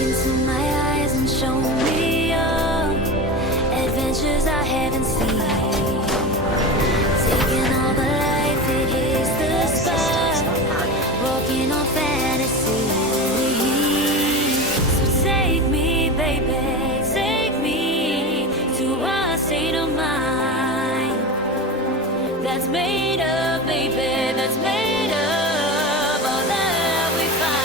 into my eyes and show me your adventures I haven't seen. Taking all the life, it hits the spot. Walking on fantasy. So take me, baby, take me to a state of mind that's made of, baby, that's made of all that we find.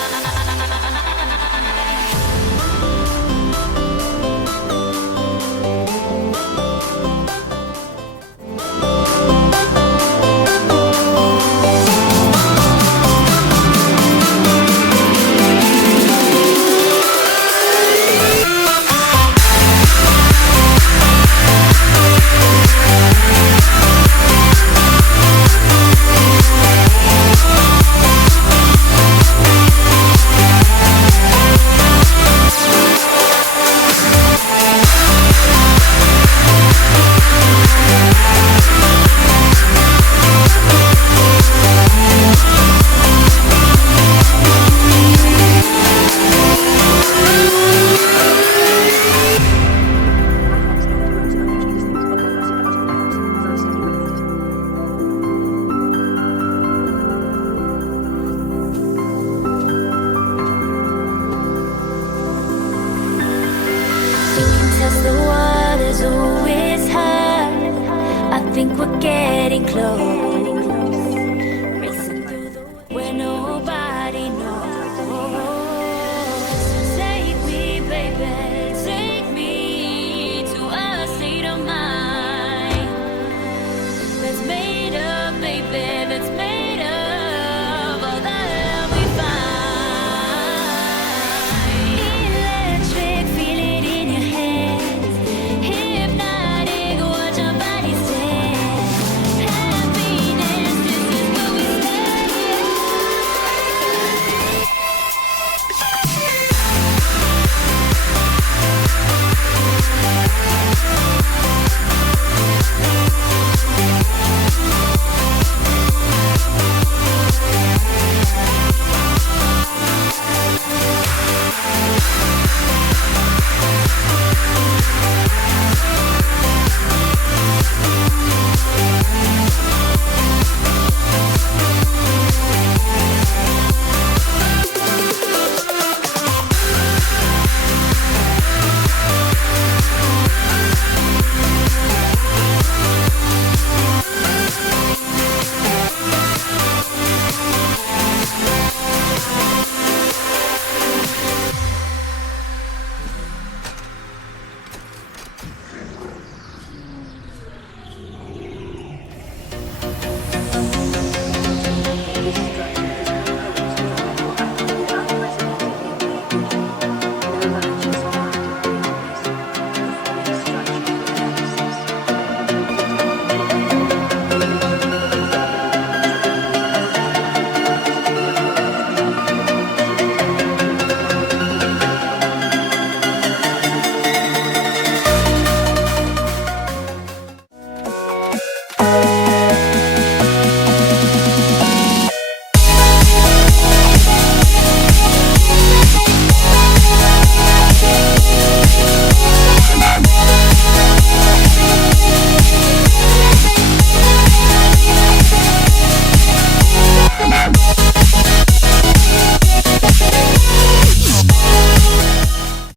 Test the waters, oh, it's hard. I think we're getting close.